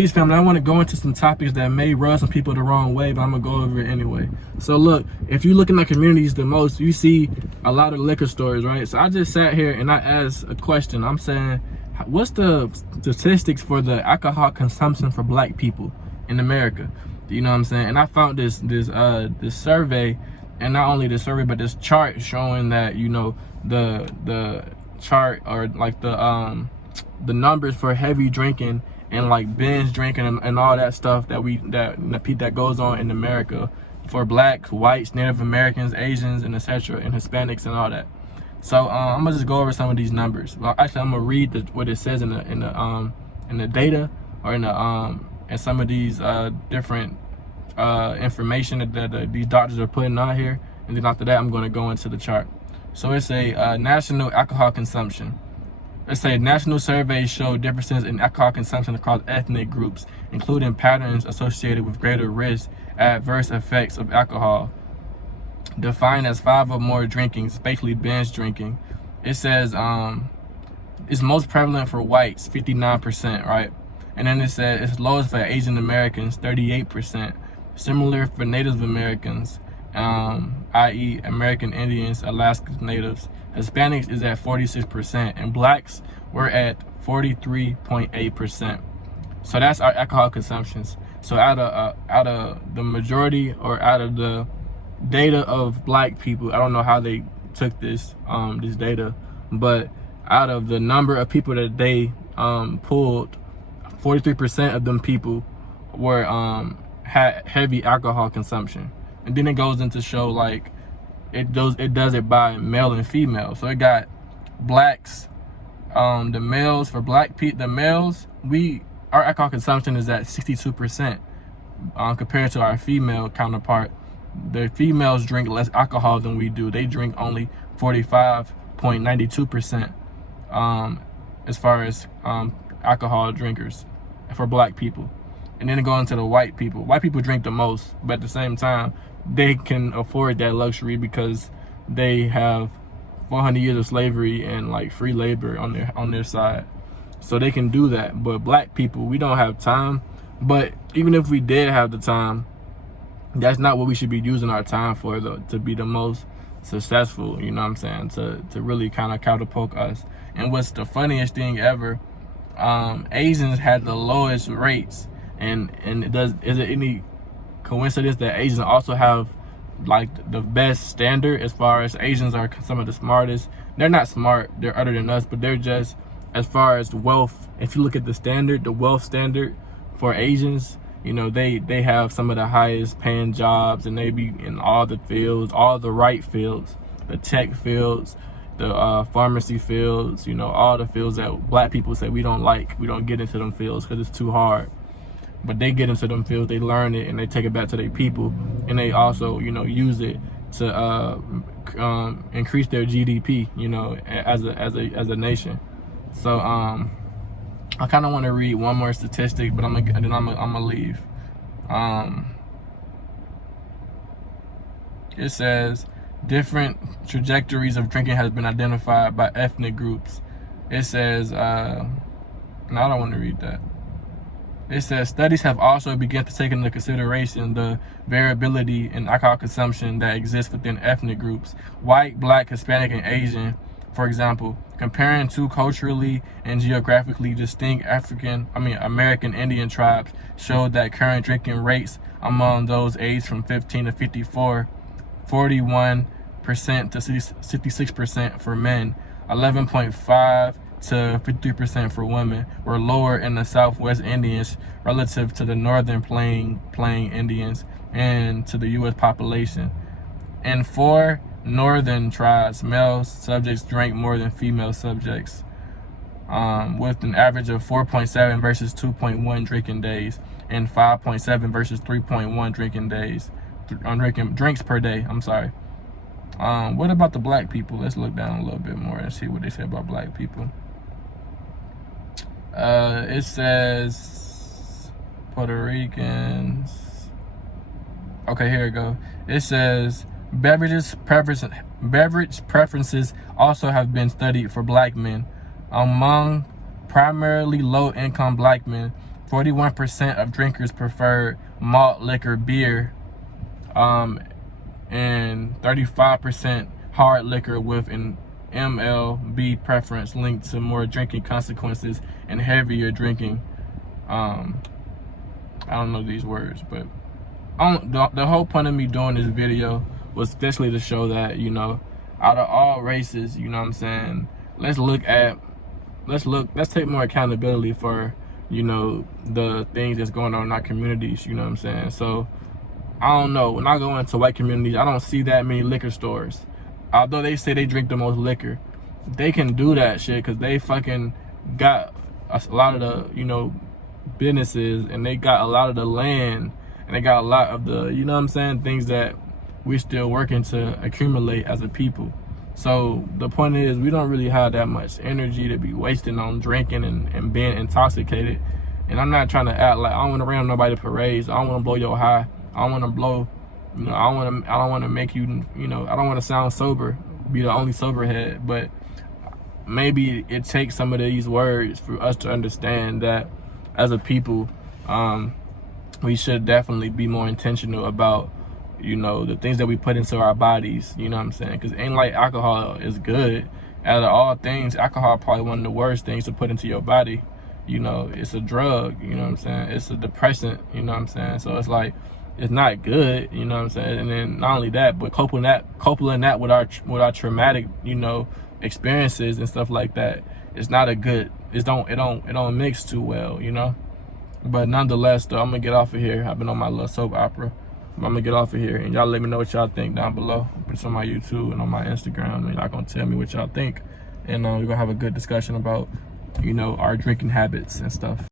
Peace, family. I want to go into some topics that may rub some people the wrong way, but I'm gonna go over it anyway. So look, if you look in the communities the most, you see a lot of liquor stores, right? So I just sat here and I asked a question. I'm saying, what's the statistics for the alcohol consumption for black people in America? You know what I'm saying? And I found this survey, and not only this survey, but this chart showing that, you know, the chart, or like the numbers for heavy drinking and like binge drinking and all that stuff that goes on in America for blacks, whites, Native Americans, Asians, and etc., and Hispanics and all that. So I'm gonna just go over some of these numbers. Well, actually, I'm gonna read what it says in the data, or in some of these different information that these doctors are putting on here, and then after that, I'm gonna go into the chart. So it's a national alcohol consumption. Let's say national surveys show differences in alcohol consumption across ethnic groups, including patterns associated with greater risk, adverse effects of alcohol, defined as 5 or more drinking, basically binge drinking. It says it's most prevalent for whites, 59%, right? And then it says it's lowest for Asian Americans, 38%. Similar for Native Americans, i.e. American Indians, Alaska Natives. Hispanics is at 46%, and blacks were at 43.8%. So that's our alcohol consumptions. So out of the majority, or out of the data of black people, I don't know how they took this data, but out of the number of people that they pulled, 43% of them people were had heavy alcohol consumption. And then it goes into show like it does it by male and female. So it got blacks, the males, for the males, our alcohol consumption is at 62% compared to our female counterpart. The females drink less alcohol than we do. They drink only 45.92% as far as alcohol drinkers for black people. And then go into the white people. White people drink the most, but at the same time, they can afford that luxury because they have 400 years of slavery and like free labor on their side. So they can do that. But black people, we don't have time. But even if we did have the time, that's not what we should be using our time for, though, to be the most successful, you know what I'm saying, to really kind of catapult us. And what's the funniest thing ever, Asians had the lowest rates. And is it any coincidence that Asians also have like the best standard? As far as Asians are some of the smartest. They're not smart, they're other than us, but they're just, as far as wealth, if you look at the wealth standard for Asians, you know, they have some of the highest paying jobs, and they be in all the fields, all the right fields, the tech fields, the pharmacy fields, you know, all the fields that black people say we don't get into them fields because it's too hard. But they get into them fields, they learn it, and they take it back to their people, and they also, you know, use it to increase their GDP, you know, as a nation. So I kind of want to read one more statistic, but I'm gonna leave. It says different trajectories of drinking has been identified by ethnic groups. It says, no, I don't want to read that. It says studies have also begun to take into consideration the variability in alcohol consumption that exists within ethnic groups, white, black, Hispanic, and Asian. For example, comparing two culturally and geographically distinct American Indian tribes showed that current drinking rates among those aged from 15 to 54, 41% to 66% for men, 11.5 to 53% for women, were lower in the Southwest Indians relative to the Northern Plain Indians and to the U.S. population. In 4 northern tribes, male subjects drank more than female subjects, with an average of 4.7 versus 2.1 drinking days, and 5.7 versus 3.1 drinks per day. What about the black people? Let's look down a little bit more and see what they say about black people. It says Puerto Ricans. Okay, here we go. It says beverage preferences also have been studied for black men. Among primarily low-income black men, 41% of drinkers prefer malt liquor beer, and 35% hard liquor with an MLB preference linked to more drinking consequences and heavier drinking. I don't know these words, but the whole point of me doing this video was especially to show that, you know, out of all races, you know what I'm saying, let's take more accountability for, you know, the things that's going on in our communities, you know what I'm saying? So I don't know, when I go into white communities, I don't see that many liquor stores. Although they say they drink the most liquor, they can do that shit because they fucking got a lot of the, you know, businesses, and they got a lot of the land, and they got a lot of the, you know what I'm saying, things that we're still working to accumulate as a people. So the point is, we don't really have that much energy to be wasting on drinking and being intoxicated. And I'm not trying to act like I don't want to ram nobody parades. I don't want to blow your high. I don't want to blow, you know, I don't want to make you, you know, I don't want to sound sober, be the only sober head. But maybe it takes some of these words for us to understand that as a people, we should definitely be more intentional about, you know, the things that we put into our bodies, you know what I'm saying? Because ain't like alcohol is good. Out of all things, alcohol probably one of the worst things to put into your body. You know, it's a drug, you know what I'm saying? It's a depressant, you know what I'm saying? So it's like, it's not good, you know what I'm saying? And then not only that, but coupling that with our traumatic, you know, experiences and stuff like that, it's not a good, it don't mix too well, you know? But nonetheless, though, I'm gonna get off of here. I've been on my little soap opera. I'm gonna get off of here, and y'all let me know what y'all think down below. It's on my YouTube and on my Instagram, and y'all gonna tell me what y'all think. And we're gonna have a good discussion about, you know, our drinking habits and stuff.